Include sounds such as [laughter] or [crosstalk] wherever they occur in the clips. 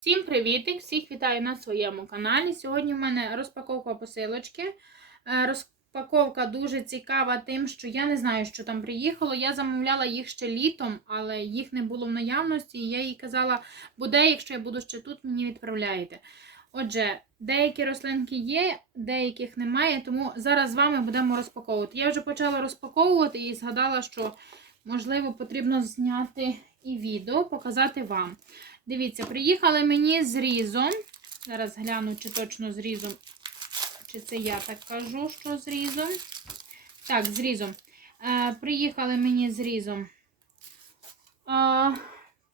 Всім привітик! Всіх вітаю на своєму каналі. Сьогодні в мене розпаковка посилочки. Е, Розпаковка дуже цікава тим, що я не знаю, що там приїхало. Я замовляла їх ще літом, але їх не було в наявності. І я їй казала, буде, якщо я буду ще тут, мені відправляєте. Отже, деякі рослинки є, деяких немає, тому зараз з вами будемо розпаковувати. Я вже почала розпаковувати і згадала, що, можливо, потрібно зняти і відео, показати вам. Дивіться, приїхали мені з різом. Зараз гляну, чи точно з різом. Чи це я так кажу, що з різом. Так, з різом. Е, приїхали мені з різом. Е,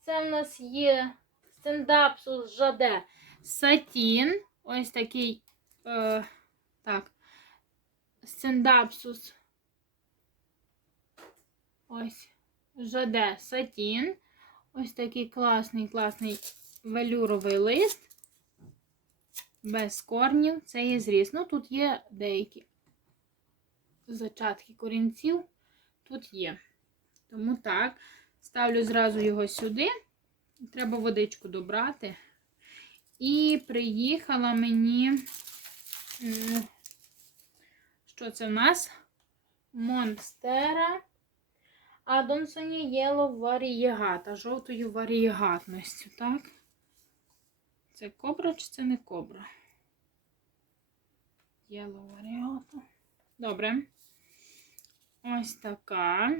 це в нас є стендапсус жаде сатін. Ось такий. Е, так. Стендапсус. Ось. Жаде сатін. Ось такий класний, класний велюровий лист. Без корнів. Це є зріз. Ну, тут є деякі зачатки корінців. Тут є. Тому так, ставлю зразу його сюди. Треба водичку добрати. І приїхала мені. Що це в нас? Монстера. Адонсоні Єло варієгата, жовтою варієгатністю, так? Це кобра чи це не кобра? Єло варієгата. Добре. Ось така.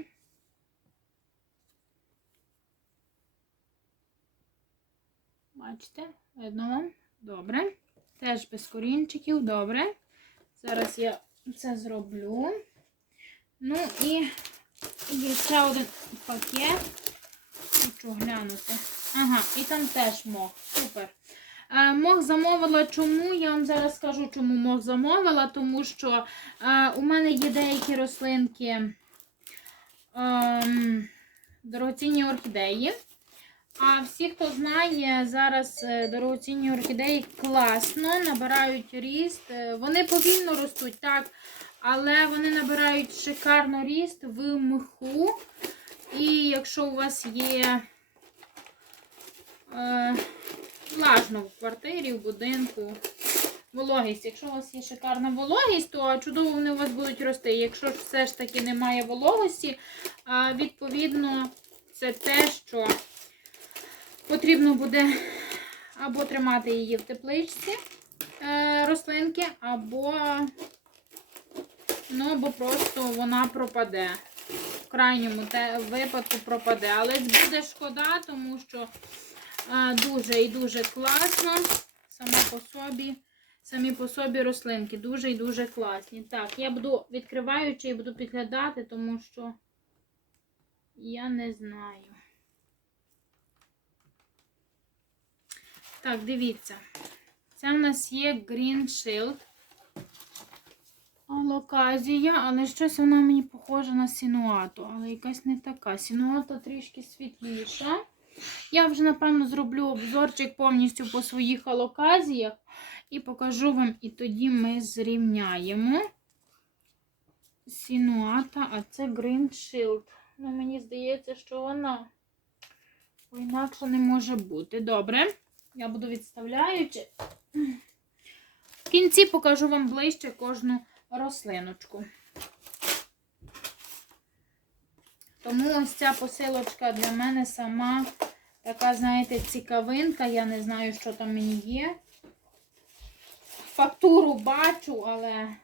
Бачите? Видно вам? Добре. Теж без корінчиків, добре. Зараз я це зроблю. Ну і Є ще один пакет. Хочу глянути. Ага, і там теж мох. Супер. Е, мох замовила чому? Я вам зараз скажу, чому мох замовила, тому що е, у мене є деякі рослинки е, дорогоцінні орхідеї. А всі, хто знає, зараз е, дорогоцінні орхідеї класно набирають ріст. Е, Вони повільно ростуть, так. Але вони набирають шикарно ріст в мху. І якщо у вас є е, влажно в квартирі, в будинку, вологість. Якщо у вас є шикарна вологість, то чудово вони у вас будуть рости. Якщо ж все ж таки немає вологості, відповідно, це те, що потрібно буде або тримати її в тепличці е, рослинки, або Ну, бо просто вона пропаде. В крайньому випадку пропаде. Але буде шкода, тому що а, дуже і дуже класно. Саме по собі, самі по собі рослинки. Дуже і дуже класні. Так, я буду відкриваючи і буду підглядати, тому що я не знаю. Так, дивіться. Це в нас є Green Shield. Локазія, але щось вона мені похожа на сінуату, але якась не така. Сінуата трішки світліша. Я вже, напевно, зроблю обзорчик повністю по своїх алоказіях і покажу вам, і тоді ми зрівняємо. Сінуата, а це Green Shield. Ну, мені здається, що вона інакше не може бути. Добре, я буду відставляючи. В кінці покажу вам ближче кожну рослиночку. Тому ось ця посилочка для мене сама така, знаєте, цікавинка. Я не знаю, що там мені є. Фактуру бачу, але.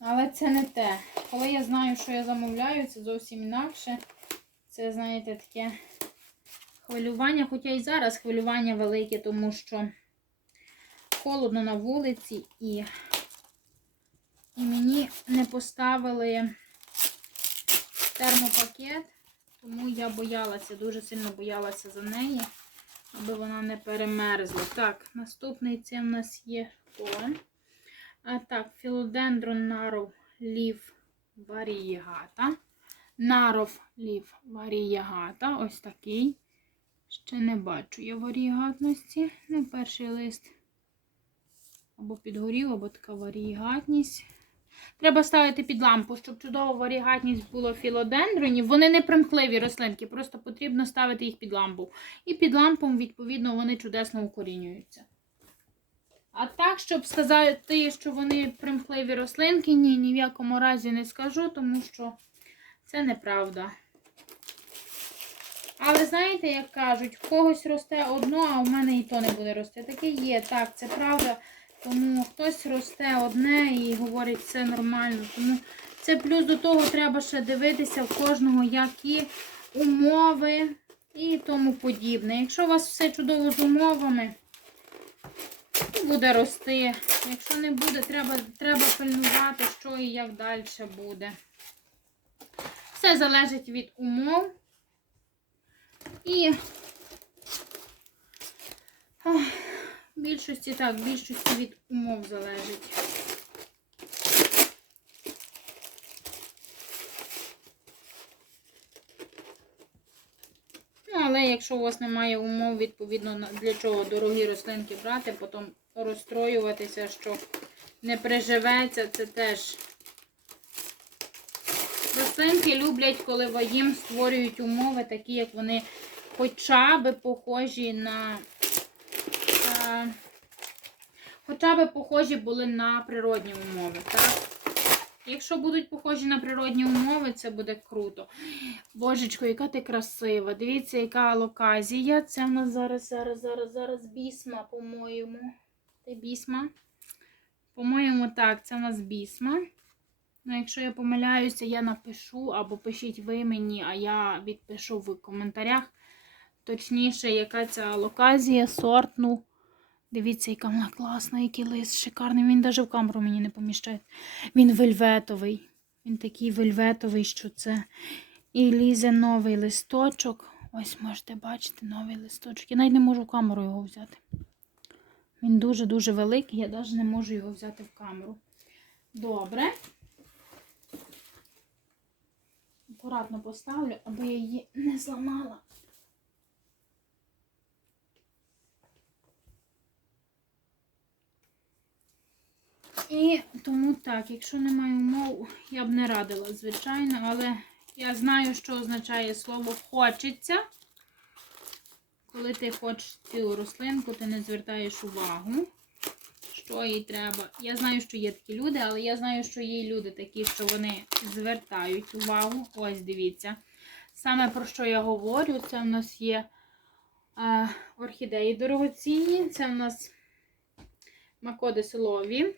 Але це не те. Коли я знаю, що я замовляю, це зовсім інакше. Це, знаєте, таке хвилювання, хоча і зараз хвилювання велике, тому що холодно на вулиці і, і мені не поставили термопакет, тому я боялася, дуже сильно боялася за неї, аби вона не перемерзла. Так, наступний це в нас є хто? А так, філодендрон наров лів варієгата. Наров лів варієгата. Ось такий. Ще не бачу я варієгатності. Ну, перший лист або підгорів, або така варієгатність. Треба ставити під лампу, щоб чудова варігатність було філодендронів. Вони не примхливі рослинки, просто потрібно ставити їх під лампу. І під лампом, відповідно, вони чудесно укорінюються. А так, щоб сказати, що вони примхливі рослинки, ні, ні в якому разі не скажу, тому що це неправда. Але знаєте, як кажуть, в когось росте одно, а в мене і то не буде рости. Таке є, так, це правда. Тому хтось росте одне і говорить, все нормально. Тому це плюс до того треба ще дивитися в кожного, які умови і тому подібне. Якщо у вас все чудово з умовами, то буде рости. Якщо не буде, треба, треба пильнувати, що і як далі буде. Все залежить від умов. І більшості так, більшості від умов залежить. Ну, але якщо у вас немає умов, відповідно, для чого дорогі рослинки брати, потім розстроюватися, що не приживеться, це теж. Рослинки люблять, коли їм створюють умови, такі, як вони хоча би похожі на. Хоча би похожі були на природні умови, так? Якщо будуть похожі на природні умови, це буде круто. Божечко, яка ти красива. Дивіться, яка алоказія. Це в нас зараз, зараз, зараз, зараз бісма, по-моєму. Це бісма. По-моєму, так, це в нас бісма. Ну, якщо я помиляюся, я напишу або пишіть ви мені, а я відпишу в коментарях. Точніше, яка ця алоказія, сорт, ну. Дивіться, яка вона класна, який лист шикарний. Він навіть в камеру мені не поміщає. Він вельветовий. Він такий вельветовий, що це. І лізе новий листочок. Ось можете бачити новий листочок. Я навіть не можу в камеру його взяти. Він дуже-дуже великий, я навіть не можу його взяти в камеру. Добре. Акуратно поставлю, аби я її не зламала. І тому так, якщо немає умов, я б не радила, звичайно, але я знаю, що означає слово хочеться. Коли ти хочеш цю рослинку, ти не звертаєш увагу, що їй треба. Я знаю, що є такі люди, але я знаю, що є люди такі, що вони звертають увагу. Ось дивіться. Саме про що я говорю, це в нас є е, орхідеї дорогоцінні, це в нас макоди силові.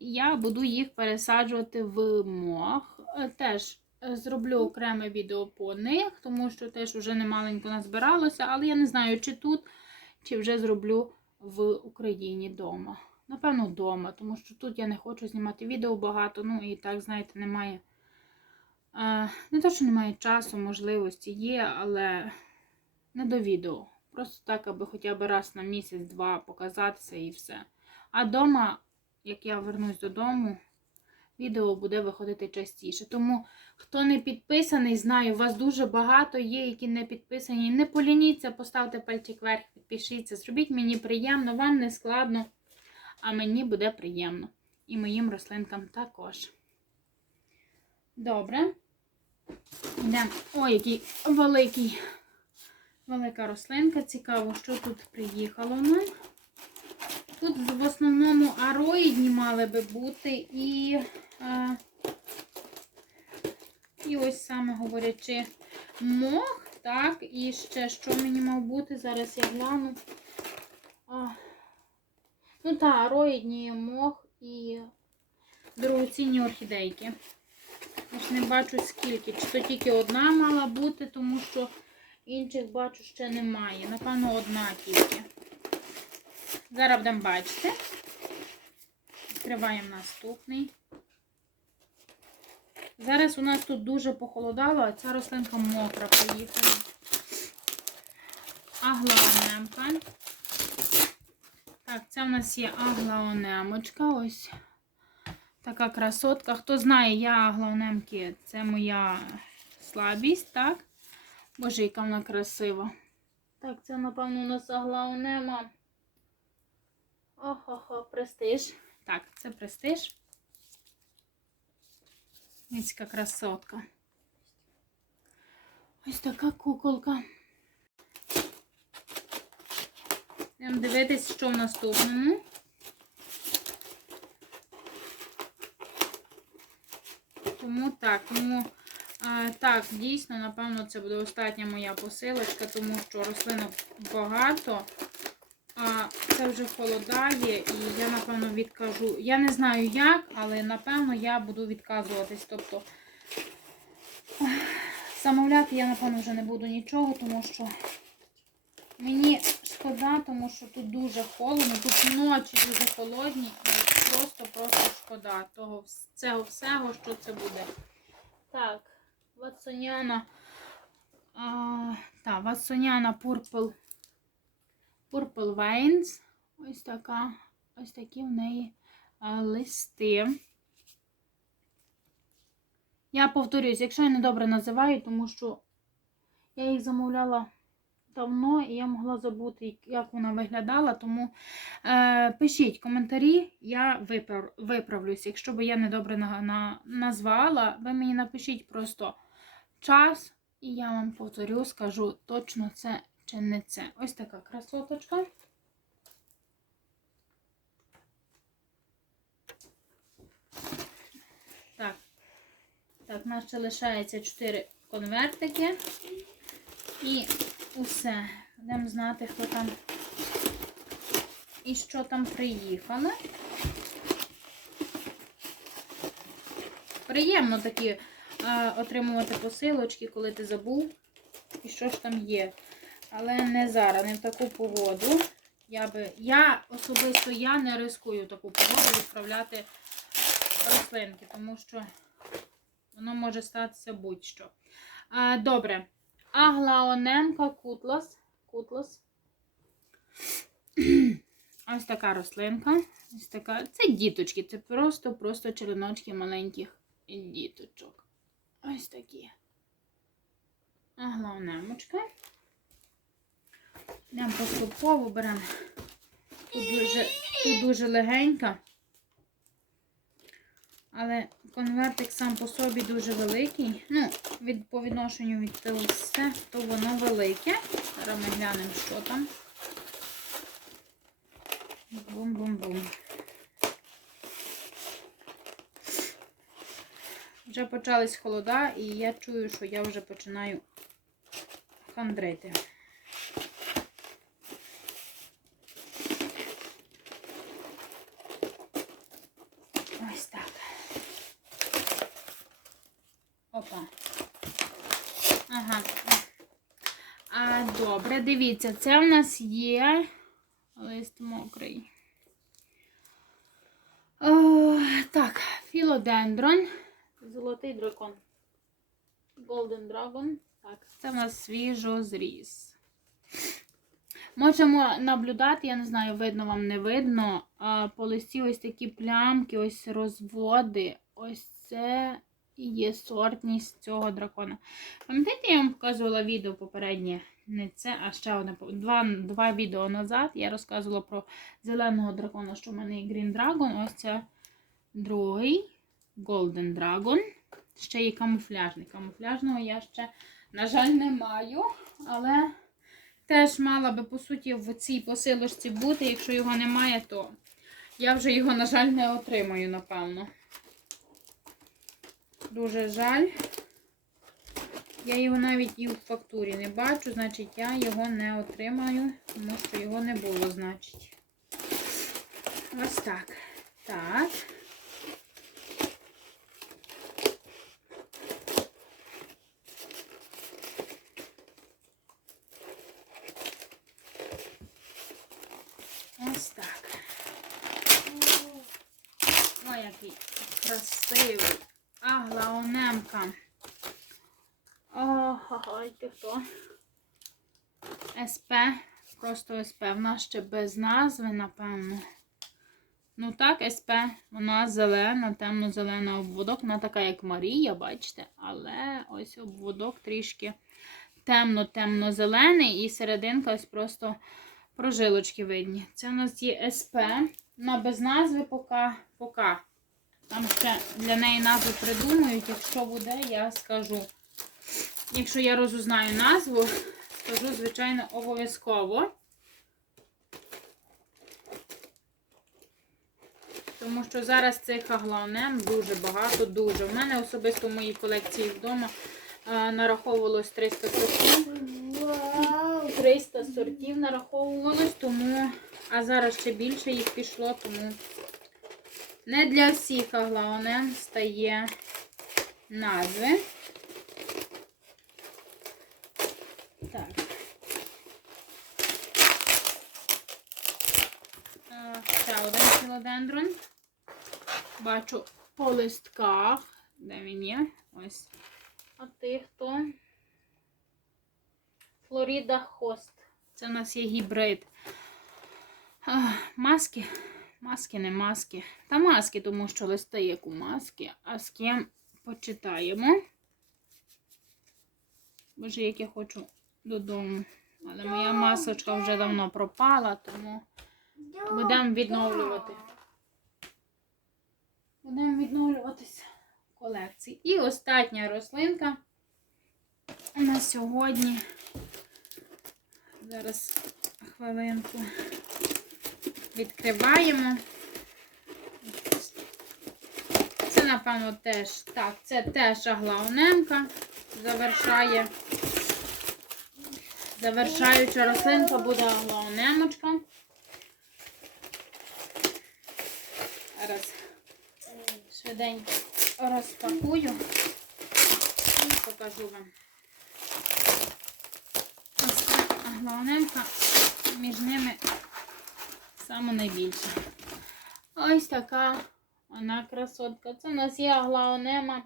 Я буду їх пересаджувати в мох. Е, Теж е, зроблю окреме відео по них, тому що теж вже немаленько назбиралося, але я не знаю, чи тут, чи вже зроблю в Україні вдома. Напевно, вдома, тому що тут я не хочу знімати відео багато, ну і так, знаєте, немає. Е, не то, що немає часу, можливості є, але не до відео. Просто так, аби хоча б раз на місяць-два показатися і все. А вдома як я вернусь додому, відео буде виходити частіше. Тому, хто не підписаний, знаю, вас дуже багато є, які не підписані. Не полініться, поставте пальчик вверх, підпишіться. Зробіть мені приємно, вам не складно, а мені буде приємно. І моїм рослинкам також. Добре. Йдемо. Ой, який великий. Велика рослинка. Цікаво, що тут приїхало нам. Ароїдні мали би бути і, а, і ось саме говорячи, мох, так, і ще що мені мав бути, зараз я гляну. А, ну так, ароїдні мох і дорогоцінні орхідейки. Ж не бачу скільки. Чи то тільки одна мала бути, тому що інших бачу ще немає. Напевно, одна тільки. Зараз будемо бачити. Відкриваємо наступний. Зараз у нас тут дуже похолодало, а ця рослинка мокра поїхала. Аглаонемка. Так, це в нас є аглаонемочка. Ось така красотка. Хто знає, я аглаонемки, це моя слабість, так? Боже, яка вона красива. Так, це, напевно, у нас аглаонема. Охо-хо, престиж. Так, це престиж. Ось красотка. Ось така куколка. Будемо дивитись, що в наступному. Тому так, тому а, так, дійсно, напевно, це буде остання моя посилочка, тому що рослинок багато. А це вже холодає, і я, напевно, відкажу. Я не знаю як, але напевно я буду відказуватись. Тобто замовляти я, напевно, вже не буду нічого, тому що мені шкода, тому що тут дуже холодно, тут ночі дуже холодні, просто-просто шкода того цього всього, що це буде. Так, Ватсоняна. А, та, Ватсоняна Purple Purple Veins. Ось така, ось такі в неї а, листи. Я повторюсь, якщо я недобре називаю, тому що я їх замовляла давно і я могла забути, як вона виглядала. Тому е, пишіть коментарі, я виправ, виправлюсь. Якщо б я недобре на, на, назвала, ви мені напишіть просто час, і я вам повторю, скажу точно це чи не це. Ось така красоточка. Так. Так, у нас ще лишається 4 конвертики. І усе. Будемо знати, хто там і що там приїхало. Приємно такі е, отримувати посилочки, коли ти забув, і що ж там є. Але не зараз, не в таку погоду. Я би, я особисто я не рискую таку погоду відправляти рослинки, тому що воно може статися будь-що. Добре. Аглаонемка кутлас. кутлас. [clears throat] Ось така рослинка. Ось така. Це діточки. Це просто-просто череночки маленьких діточок. Ось такі. Аглаонемочка. Йдемо поступово беремо. Тут дуже, тут дуже легенька. Але конвертик сам по собі дуже великий. Ну, від, по відношенню від все, то воно велике. Зараз ми глянемо, що там. Бум-бум-бум. Вже почались холода, і я чую, що я вже починаю хандрити. Ось так. Опа. Ага. А, добре, дивіться, це в нас є лист мокрий. О, так, філодендрон. Золотий дракон. Golden Dragon. Так, це в нас свіжозріз. Можемо наблюдати, я не знаю, видно вам не видно. По листі ось такі плямки, ось розводи. Ось це і є сортність цього дракона. Пам'ятаєте, я вам показувала відео попереднє, не це, а ще одне. Два, два відео назад я розказувала про зеленого дракона, що в мене є Green Dragon. Ось це другий Golden Dragon. Ще є камуфляжний. Камуфляжного я ще, на жаль, не маю, але теж мала би, по суті, в цій посилочці бути. Якщо його немає, то я вже його, на жаль, не отримаю, напевно. Дуже жаль. Я його навіть і в фактурі не бачу, значить я його не отримаю, тому що його не було, значить. Ось так. Так. Ось так. Ой, який красивий. Аглаонемка. Ой, ти хто? СП. Просто СП. Вона ще без назви, напевно. Ну так, СП. Вона зелена, темно-зелена обводок. Вона така, як Марія, бачите. Але ось обводок трішки темно-темно-зелений. І серединка ось просто прожилочки видні. Це у нас є СП. Вона без назви поки. Там ще для неї назву придумають. Якщо буде, я скажу. Якщо я розузнаю назву, скажу, звичайно, обов'язково. Тому що зараз цих аглонем дуже багато, дуже. У мене особисто в моїй колекції вдома е, нараховувалось 300 сортів. 300 сортів нараховувалось, тому, а зараз ще більше їх пішло, тому не для всіх аглонем стає назви. Так. Ще один філодендрон. Бачу по листках. Де він є? Ось. А ти хто? Флоріда Хост. Це у нас є гібрид. А, маски. Маски, не маски. Та маски, тому що листи як у маски. А з ким почитаємо. Боже, як я хочу додому. Але моя масочка вже давно пропала, тому будемо відновлювати. Будемо відновлюватися в колекції. І остання рослинка на сьогодні. Зараз хвилинку відкриваємо. Це, напевно, теж. Так, це теж аглаонемка. Завершає. Завершаюча рослинка буде аглаонемочка. Зараз швиденько розпакую і покажу вам. Ось ця аглаонемка між ними саме найбільша. Ось така вона красотка. Це у нас є аглаонема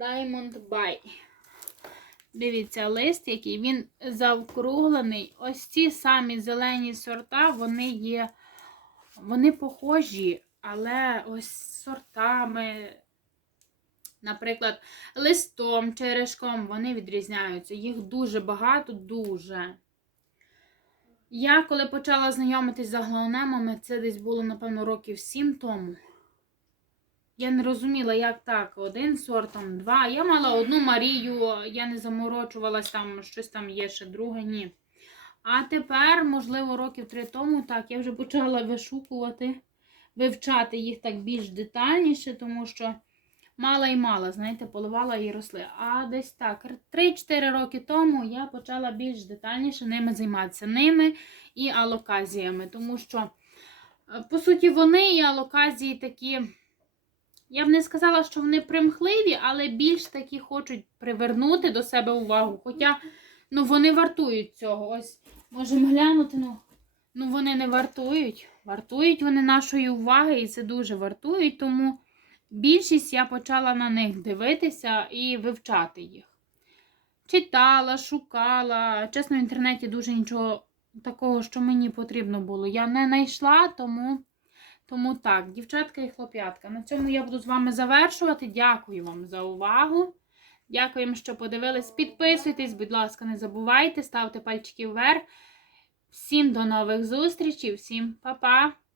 Diamond By. Дивіться, лист, який він завкруглений. Ось ці самі зелені сорта, вони є, вони похожі, але ось сортами, наприклад, листом, черешком, вони відрізняються. Їх дуже багато, дуже. Я коли почала знайомитись з аглонемами, це десь було, напевно, років сім тому. Я не розуміла, як так, один сорт, два. Я мала одну Марію, я не заморочувалась, там щось там є ще друге, ні. А тепер, можливо, років три тому, так, я вже почала вишукувати, вивчати їх так більш детальніше, тому що мала і мала, знаєте, поливала і росли. А десь так, 3-4 роки тому я почала більш детальніше ними займатися. Ними і алоказіями. Тому що, е, по суті, вони і алоказії такі. Я б не сказала, що вони примхливі, але більш такі хочуть привернути до себе увагу. Хоча ну, вони вартують цього. Ось можемо глянути, ну, ну вони не вартують. Вартують вони нашої уваги, і це дуже вартують, тому більшість я почала на них дивитися і вивчати їх. Читала, шукала. Чесно, в інтернеті дуже нічого такого, що мені потрібно було. Я не знайшла, тому. Тому так, дівчатка і хлоп'ятка. На цьому я буду з вами завершувати. Дякую вам за увагу. Дякуємо, що подивились. Підписуйтесь, будь ласка, не забувайте, ставте пальчики вверх. Всім до нових зустрічей, всім па-па!